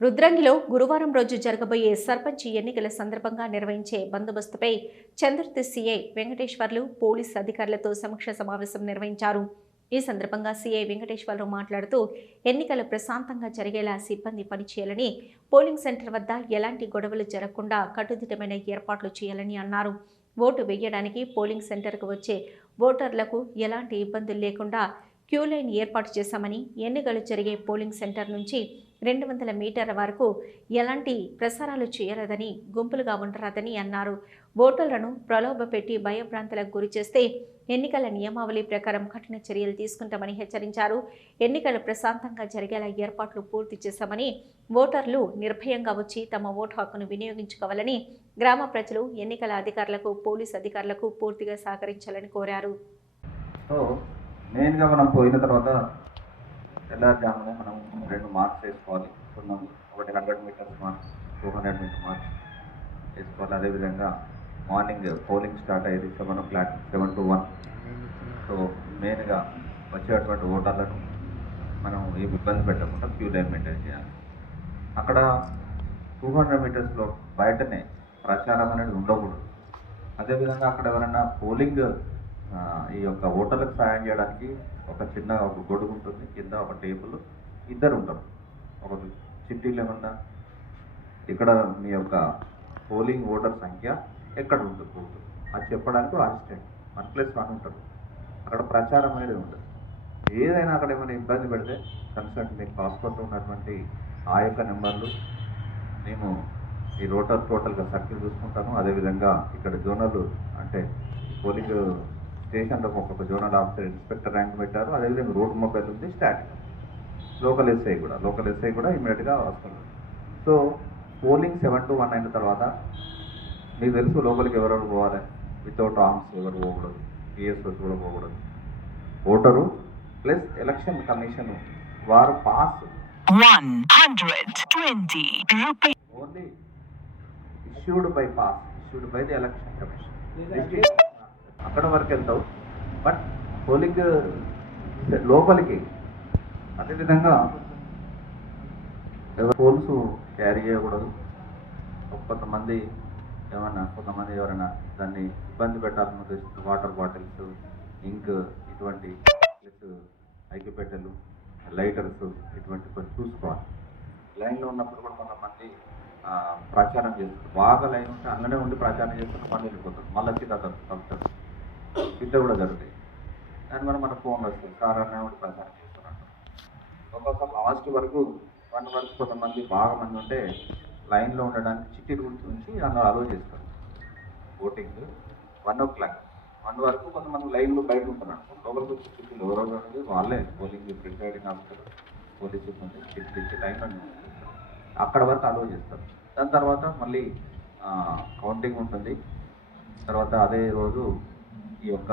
రుద్రంగిలో గురువారం రోజు జరగబోయే సర్పంచ్ ఎన్నికల సందర్భంగా నిర్వహించే బందోబస్తుపై చంద్రతి సీఐ వెంకటేశ్వర్లు పోలీస్ అధికారులతో సమీక్ష సమావేశం నిర్వహించారు. ఈ సందర్భంగా సీఐ వెంకటేశ్వర్లు మాట్లాడుతూ ఎన్నికలు ప్రశాంతంగా జరిగేలా సిబ్బంది పనిచేయాలని పోలింగ్ సెంటర్ వద్ద ఎలాంటి గొడవలు జరగకుండా కట్టుదిట్టమైన ఏర్పాట్లు చేయాలని అన్నారు. ఓటు వేయడానికి పోలింగ్ సెంటర్కు వచ్చే ఓటర్లకు ఎలాంటి ఇబ్బందులు లేకుండా క్యూ లైన్ ఏర్పాటు చేశామని ఎన్నికలు జరిగే పోలింగ్ సెంటర్ నుంచి రెండు వందల మీటర్ల వరకు ఎలాంటి ప్రసారాలు చేయరాదని గుంపులుగా ఉండరాదని అన్నారు. ఓటర్లను ప్రలోభపెట్టి భయభ్రాంతలకు గురి చేస్తే ఎన్నికల నియమావళి ప్రకారం కఠిన చర్యలు తీసుకుంటామని హెచ్చరించారు. ఎన్నికలు ప్రశాంతంగా జరిగేలా ఏర్పాట్లు పూర్తి చేశామని ఓటర్లు నిర్భయంగా వచ్చి తమ ఓటు హక్కును వినియోగించుకోవాలని గ్రామ ప్రజలు ఎన్నికల అధికారులకు పోలీస్ అధికారులకు పూర్తిగా సహకరించాలని కోరారు. సో మెయిన్గా మనం పోయిన తర్వాత తెల్లారుజామునే మనం రెండు మార్క్స్ వేసుకోవాలి. సున్నం ఒకటి hundred meters marks two hundred meter marks వేసుకోవాలి. అదేవిధంగా మార్నింగ్ పోలింగ్ స్టార్ట్ అయ్యేది seven o'clock seven to one. So మెయిన్గా వచ్చేటువంటి ఓటర్లను మనం ఏమి ఇబ్బంది పెట్టకుండా క్యూ లైన్ మెయింటైన్ చేయాలి. అక్కడ టూ హండ్రెడ్ మీటర్స్లో బయటనే ప్రచారం అనేది ఉండకూడదు. అదేవిధంగా అక్కడ ఎవరైనా పోలింగ్ ఈ యొక్క ఓటర్లకు సాయం చేయడానికి ఒక చిన్న ఒక గొడుగు ఉంటుంది కింద ఒక టేబుల్ ఇద్దరు ఉంటారు. ఒక చిట్టీలు ఏమన్నా ఇక్కడ మీ యొక్క పోలింగ్ ఓటర్ సంఖ్య ఎక్కడ ఉంటుంది. అది చెప్పడానికి అసిస్టెంట్ వన్ ప్లస్ వన్ ఉంటారు అక్కడ ప్రచారం అనేది ఉంటుంది ఏదైనా అక్కడ ఏమైనా ఇబ్బంది పెడితే కన్సల్ట్ మీకు పాస్పోర్ట్ ఉన్నటువంటి ఆ యొక్క నెంబర్లు మేము ఈ రోటర్ టోటల్గా సర్కిల్ చూసుకుంటాను అదేవిధంగా ఇక్కడ జోనర్లు అంటే పోలింగ్ స్టేషన్లో ఒక్కొక్క జోనల్ ఆఫీసర్ ఇన్స్పెక్టర్ ర్యాంక్ పెట్టారు. అదేవిధంగా రోడ్ మొబైల్ ఉంది స్టాటిక్ లోకల్ ఎస్ఐ కూడా లోకల్ ఎస్ఐ కూడా ఇమీడియట్గా వస్తుంది so polling seven to one అయిన తర్వాత మీకు తెలుసు లోపలికి ఎవరెవరు పోవాలి? వితౌట్ ఆర్మ్స్ ఎవరు పోకూడదు. పిఎస్ఓస్ కూడా పోకూడదు. ఓటరు ప్లస్ ఎలక్షన్ కమిషన్ వారు pass. 120 rupees. Only issued by pass. Issued by the election commission. అక్కడ వరకు వెళ్తావు. బట్ పోలింగ్ లోపలికి అదేవిధంగా ఫోన్స్ పోల్స్ క్యారీ చేయకూడదు. కొంతమంది ఏమన్నా కొంతమంది ఎవరైనా దాన్ని ఇబ్బంది పెట్టాలని ఉద్దేశించి వాటర్ బాటిల్స్ ఇంక్ ఇటువంటి ప్లస్ ఐక్యపెట్టెలు లైటర్స్ ఇటువంటి కొన్ని చూసుకోవాలి. లైన్లో ఉన్నప్పుడు కూడా కొంతమంది ప్రచారం చేస్తారు బాగా లైన్ ఉంటే అందులోనే ఉండి ప్రచారం చేస్తున్న పని వెళ్ళిపోతారు. మళ్ళీ వచ్చి కథ ఇట్లా కూడా జరుగుతాయి. దాని వల్ల మన ఫోన్ వస్తుంది. సార్ అనే ప్రచారం చేస్తున్నారు ఒక్కొక్క లాస్ట్ వరకు వన్ వరకు కొంతమంది బాగా మంది ఉంటే లైన్లో ఉండడానికి చిట్టీలు గుర్తుంచి అందులో అలో చేస్తారు. Voting one o'clock one వరకు కొంతమంది లైన్లో బయట ఉంటున్నారు. లోపలికి వచ్చి చిట్టీలు ఎవరో అనేది వాళ్ళే పోలింగ్ ప్రిసైడింగ్ ఆఫీసర్ పోలీస్ సిబ్బంది చిట్టీలు ఇచ్చి లైన్ అక్కడ వరకు అలో చేస్తారు. దాని తర్వాత మళ్ళీ కౌంటింగ్ ఉంటుంది. తర్వాత అదే రోజు ఈ యొక్క